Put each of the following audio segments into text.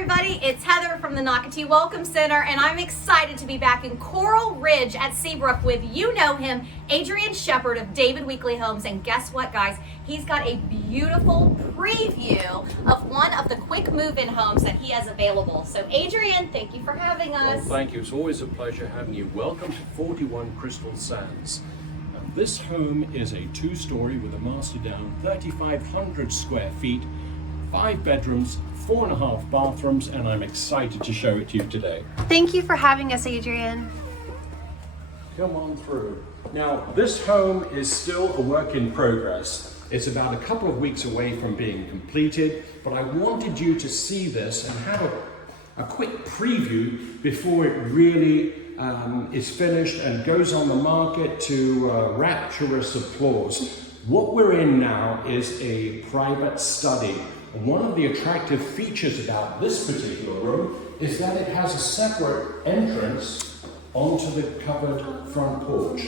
everybody, it's Heather from the Nocatee Welcome Center, and I'm excited to be back in Coral Ridge at Seabrook with, you know him, Adrian Shepard of David Weekley Homes. And guess what, guys? He's got a beautiful preview of one of the quick move-in homes that he has available. So Adrian, thank you for having us. Well, thank you. It's always a pleasure having you. Welcome to 41 Crystal Sands. This home is a two-story with a master down, 3,500 square feet, 5 bedrooms, 4.5 bathrooms, and I'm excited to show it to you today. Thank you for having us, Adrian. Come on through. Now, this home is still a work in progress. It's about a couple of weeks away from being completed, but I wanted you to see this and have a quick preview before it really is finished and goes on the market to rapturous applause. What we're in now is a private study. And one of the attractive features about this particular room is that it has a separate entrance onto the covered front porch.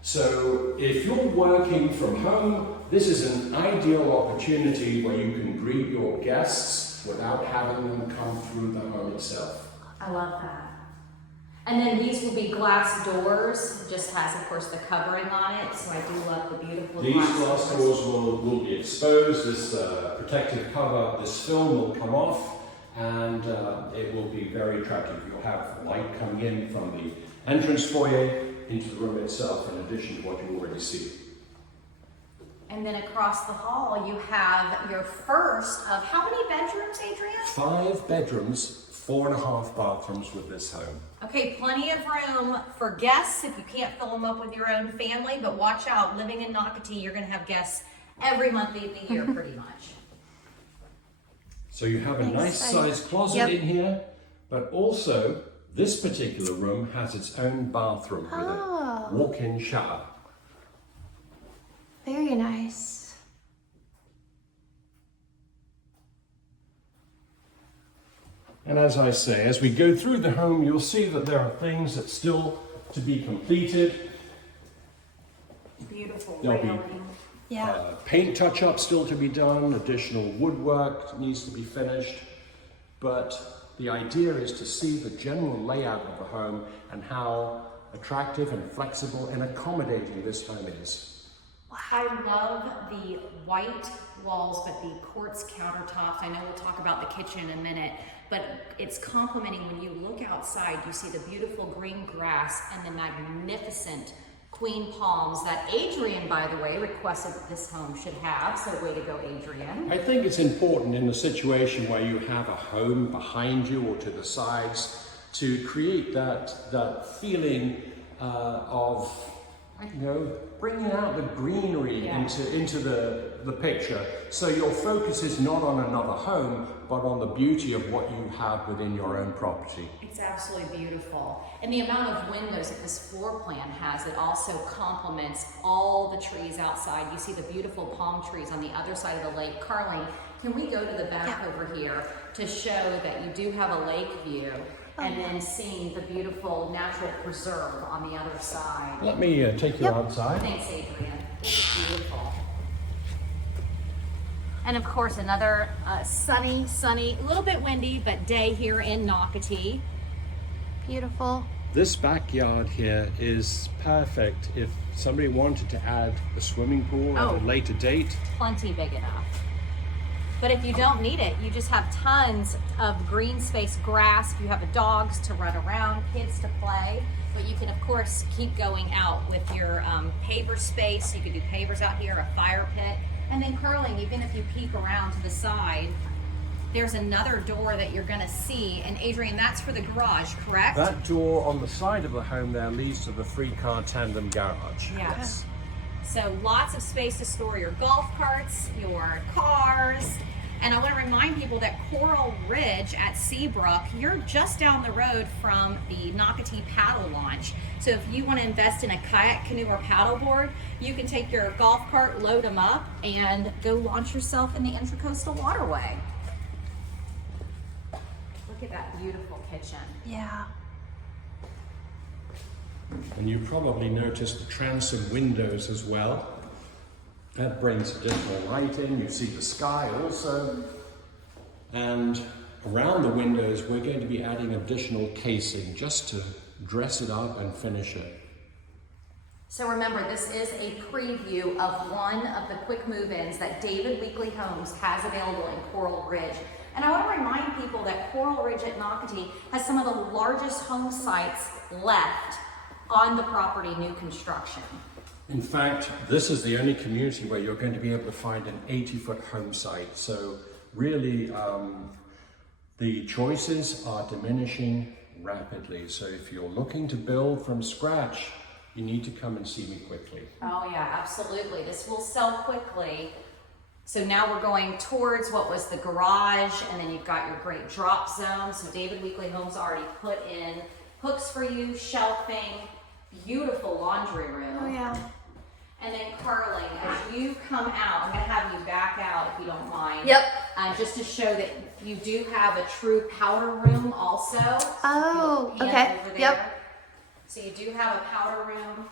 So if you're working from home, this is an ideal opportunity where you can greet your guests without having them come through the home itself. I love that. And then these will be glass doors. It just has, of course, the covering on it. So I do love the beautiful These glass doors will be exposed. This protective cover, this film will come off, and it will be very attractive. You'll have light coming in from the entrance foyer into the room itself, in addition to what you already see. And then across the hall, you have your first of how many bedrooms, Adrian? 5 bedrooms, 4.5 bathrooms with this home. Okay, plenty of room for guests if you can't fill them up with your own family, but watch out, living in Nocatee, you're gonna have guests every month of the year pretty much. So you have a nice sized closet in here, but also this particular room has its own bathroom with a walk-in shower. Very nice. And as I say, as we go through the home, you'll see that there are things that still to be completed. Beautiful There'll be paint touch-up still to be done, additional woodwork needs to be finished, but the idea is to see the general layout of the home and how attractive and flexible and accommodating this home is. I love the white walls, but the quartz countertops. I know we'll talk about the kitchen in a minute, but it's complementing when you look outside, you see the beautiful green grass and the magnificent queen palms that Adrian, by the way, requested that this home should have. So way to go, Adrian. I think it's important in a situation where you have a home behind you or to the sides to create that feeling of, I don't know, bringing out the greenery into the picture. So your focus is not on another home, but on the beauty of what you have within your own property. It's absolutely beautiful. And the amount of windows that this floor plan has, it also complements all the trees outside. You see the beautiful palm trees on the other side of the lake. Carly, can we go to the back over here to show that you do have a lake view? And then seeing the beautiful natural preserve on the other side. Let me take you outside. Thanks, Adrian. It's beautiful. And of course, another sunny, a little bit windy, but day here in Nocatee. Beautiful. This backyard here is perfect if somebody wanted to add a swimming pool at a later date. Plenty big enough. But if you don't need it, you just have tons of green space, grass. You have the dogs to run around, kids to play. But you can, of course, keep going out with your paver space. You could do pavers out here, a fire pit. And then curling, even if you peek around to the side, there's another door that you're gonna see. And Adrian, that's for the garage, correct? That door on the side of the home there leads to the 3-car tandem garage. Yes. So lots of space to store your golf carts, your cars. And I want to remind people that Coral Ridge at Seabrook, you're just down the road from the Nocatee paddle launch. So if you want to invest in a kayak, canoe, or paddleboard, you can take your golf cart, load them up, and go launch yourself in the Intracoastal Waterway. Look at that beautiful kitchen. Yeah. And you probably noticed the transom windows as well. That brings additional light in. You see the sky also. And around the windows, we're going to be adding additional casing just to dress it up and finish it. So remember, this is a preview of one of the quick move-ins that David Weekly Homes has available in Coral Ridge. And I want to remind people that Coral Ridge at Nocatee has some of the largest home sites left on the property, new construction. In fact, this is the only community where you're going to be able to find an 80-foot home site. So really, the choices are diminishing rapidly. So if you're looking to build from scratch, you need to come and see me quickly. Oh yeah, absolutely. This will sell quickly. So now we're going towards what was the garage, and then you've got your great drop zone. So David Weekly Homes already put in hooks for you, shelving, beautiful laundry room. Oh yeah. And then Carling, as you come out, I'm gonna have you back out if you don't mind. Yep. Just to show that you do have a true powder room also. Oh, Pan okay. over there. Yep. So you do have a powder room.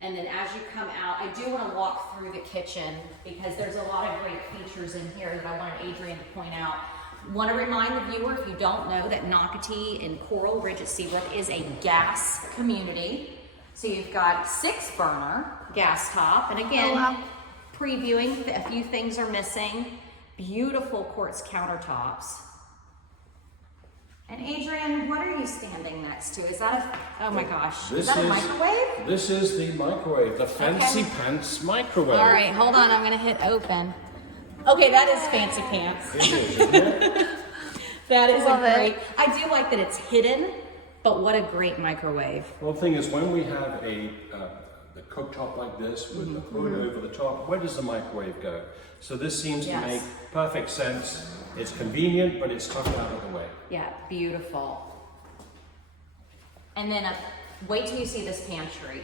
And then as you come out, I do want to walk through the kitchen because there's a lot of great features in here that I wanted Adrian to point out. Want to remind the viewer, if you don't know, that Nocatee in Coral Ridge at Seabrook is a gas community. So you've got 6-burner gas top, and again, Oh, wow. previewing, a few things are missing. Beautiful quartz countertops. And Adrian, what are you standing next to? Is that a, oh my gosh, is that a microwave? This is the microwave, the fancy pants microwave. All right, hold on, I'm gonna hit open. Okay, that is fancy pants. It is, isn't it? That is Love it. great. I do like that it's hidden, but what a great microwave. Well, the thing is, when we have a the cooktop like this with the hood over the top, where does the microwave go? So this seems to make perfect sense. It's convenient, but it's tucked out of the way. Yeah, beautiful. And then wait till you see this pantry.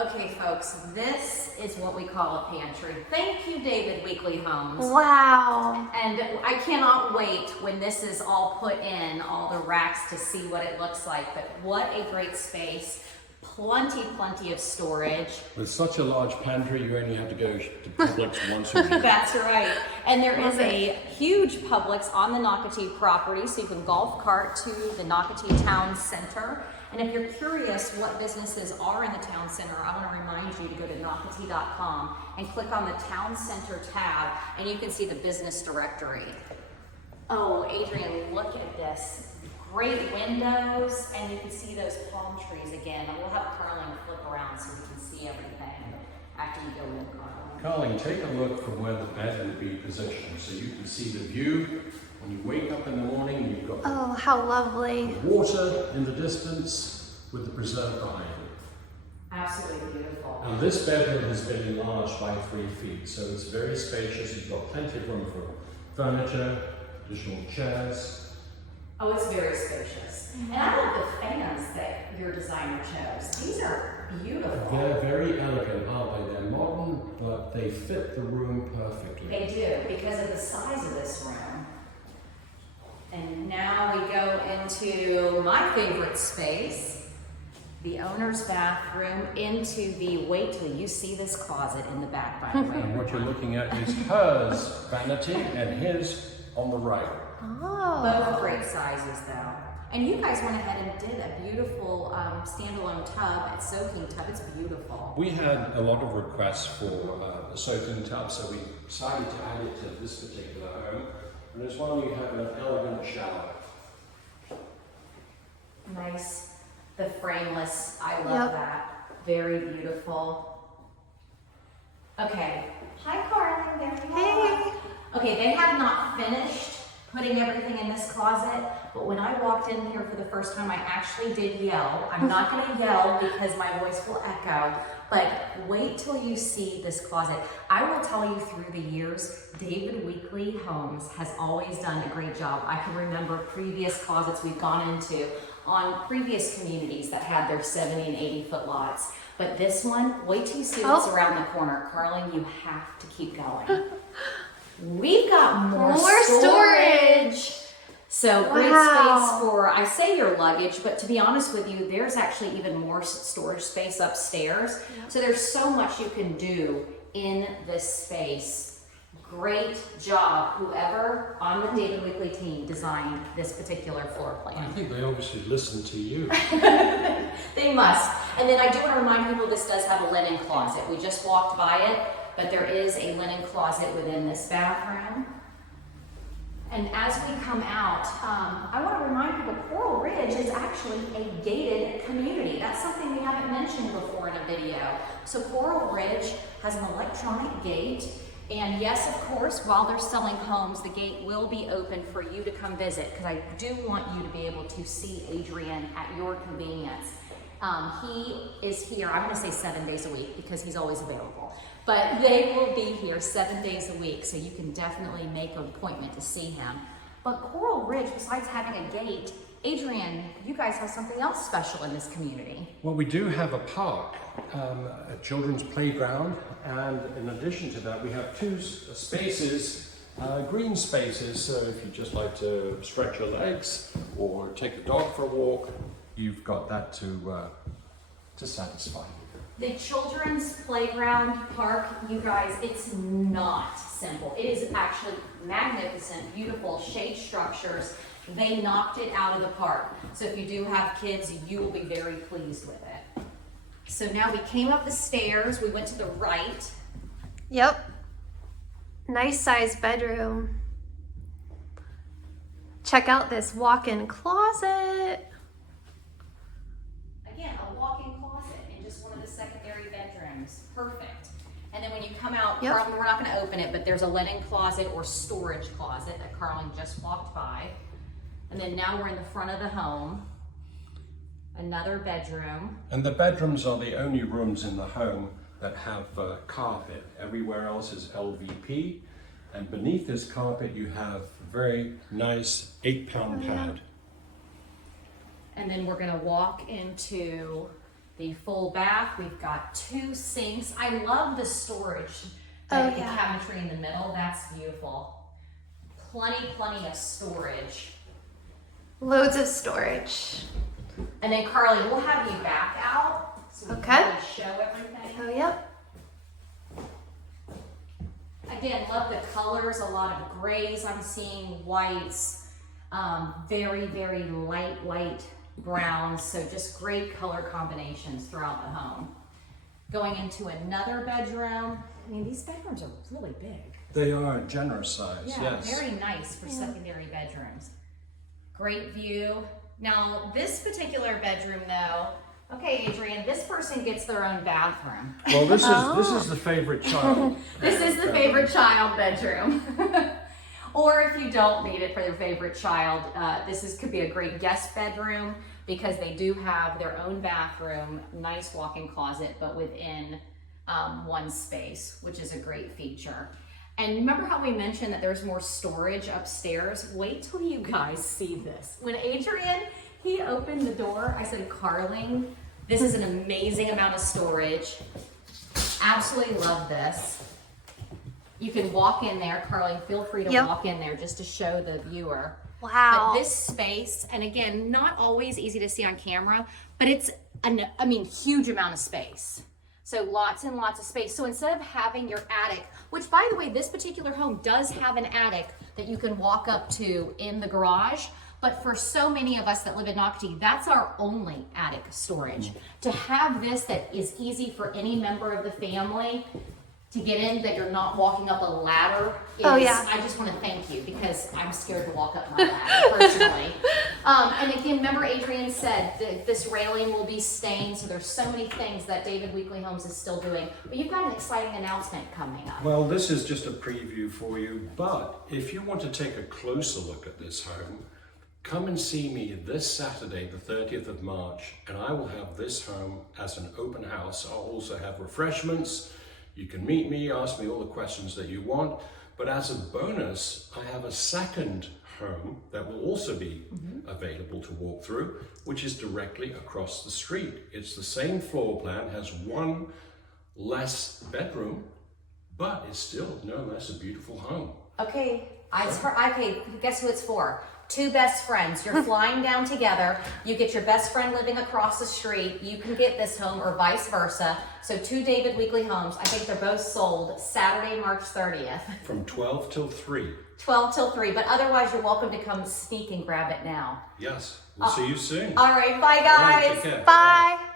Okay, folks, this is what we call a pantry. Thank you, David Weekly Homes. Wow. And I cannot wait when this is all put in, all the racks, to see what it looks like. But what a great space. Plenty of storage. With such a large pantry, you only have to go to Publix once a week. That's right. And there is a huge Publix on the Nocatee property, so you can golf cart to the Nocatee Town Center. And if you're curious what businesses are in the Town Center, I want to remind you to go to nocatee.com and click on the Town Center tab, and you can see the business directory. Oh, Adrian, look at this. Great windows, and you can see those palm trees again. And we'll have Carling flip around so we can see everything after you go in, Carling. Carling, take a look from where the bed will be positioned so you can see the view. When you wake up in the morning, you've got Oh, how lovely. the water in the distance with the preserved behind it. Absolutely beautiful. And this bedroom has been enlarged by 3 feet, so it's very spacious. You've got plenty of room for furniture, additional chairs. Oh, it's very spacious. And I love the fans that your designer chose. These are beautiful. They're very elegant, aren't they? They're modern, but they fit the room perfectly. They do, because of the size of this room. And now we go into my favorite space, the owner's bathroom, into the, wait till you see this closet in the back, by the way. And what you're looking at is hers vanity and his on the right. Oh. Both great sizes though. And you guys went ahead and did a beautiful standalone tub, a soaking tub. It's beautiful. We had a lot of requests for the soaking tub, so we decided to add it to this particular home. And as well, you have an elegant shower. Nice. The frameless. I Yep. love that. Very beautiful. Okay. Hi, Carling. There you are. Hey. Okay, they have not finished putting everything in this closet, but when I walked in here for the first time, I actually did yell. I'm not gonna yell because my voice will echo, but wait till you see this closet. I will tell you, through the years, David Weekly Homes has always done a great job. I can remember previous closets we've gone into on previous communities that had their 70 and 80 foot lots. But this one, wait till you see what's around the corner. Carling, you have to keep going. We've got more storage. So great space for, I say your luggage, but to be honest with you, there's actually even more storage space upstairs. So there's so much you can do in this space. Great job, whoever on the David Weekly team designed this particular floor I plan. think they obviously listened to you. They must. And then I do want to remind people this does have a linen closet. We just walked by it, but there is a linen closet within this bathroom. And as we come out, I want to remind people Coral Ridge is actually a gated community. That's something we haven't mentioned before in a video. So Coral Ridge has an electronic gate. And yes, of course, while they're selling homes, the gate will be open for you to come visit, because I do want you to be able to see Adrian at your convenience. He is here, I'm gonna say 7 days a week because he's always available. But they will be here 7 days a week, so you can definitely make an appointment to see him. But Coral Ridge, besides having a gate, Adrian, you guys have something else special in this community. Well, we do have a park, a children's playground, and in addition to that, we have two spaces, green spaces. So if you just like to stretch your legs or take the dog for a walk, you've got that to satisfy you. The children's playground park, you guys, it's not simple. It is actually magnificent, beautiful shade structures. They knocked it out of the park. So if you do have kids, you will be very pleased with it. So now we came up the stairs, we went to the right. Yep. Nice size bedroom. Check out this walk-in closet. Again, a walk-in closet in just one of the secondary bedrooms. Perfect. And then when you come out, Yep. Carlin, we're not gonna open it, but there's a linen closet or storage closet that Carlin just walked by. And then now we're in the front of the home. Another bedroom. And the bedrooms are the only rooms in the home that have carpet. Everywhere else is LVP. And beneath this carpet, you have a very nice 8-pound pad. And then we're gonna walk into the full bath. We've got 2 sinks. I love the storage. Oh, the yeah. cabinetry in the middle, that's beautiful. Plenty of storage. Loads of storage. And then Carly, we'll have you back out so we Okay. can really show everything. Oh, yep. Again, love the colors, a lot of grays I'm seeing, whites, very light browns, so just great color combinations throughout the home. Going into another bedroom. I mean, these bedrooms are really big. They are a generous size, Yeah, yes. very nice for secondary bedrooms. Great view. Now, this particular bedroom though, okay, Adrian, this person gets their own bathroom. Well, this is the favorite child. This is the favorite child bedroom. Or if you don't need it for your favorite child, could be a great guest bedroom because they do have their own bathroom, nice walk-in closet, but within one space, which is a great feature. And remember how we mentioned that there's more storage upstairs? Wait till you guys see this. When Adrian, he opened the door, I said, Carling, this is an amazing amount of storage. Absolutely love this. You can walk in there, Carling, feel free to Yep. walk in there just to show the viewer. Wow. But this space, and again, not always easy to see on camera, but it's, huge amount of space. So lots and lots of space. So instead of having your attic, which by the way, this particular home does have an attic that you can walk up to in the garage, but for so many of us that live in Nocatee, that's our only attic storage. To have this that is easy for any member of the family to get in, that you're not walking up a ladder is, Oh, yeah. I just want to thank you because I'm scared to walk up my ladder personally. And again, remember Adrian said that this railing will be stained, so there's so many things that David Weekly Homes is still doing. But you've got an exciting announcement coming up. Well, this is just a preview for you, but if you want to take a closer look at this home, come and see me this Saturday, the 30th of March, and I will have this home as an open house. I'll also have refreshments. You can meet me, ask me all the questions that you want, but as a bonus, I have a second home that will also be available to walk through, which is directly across the street. It's the same floor plan, has one less bedroom, but it's still no less a beautiful home. Okay, okay, guess who it's for? Two best friends. You're flying down together. You get your best friend living across the street. You can get this home or vice versa. So 2 David Weekley homes. I think they're both sold Saturday, March 30th. From 12 till 3. 12 till 3. But otherwise, you're welcome to come sneak and grab it now. Yes. We'll see you soon. All right. Bye, All right, guys. take care. Bye.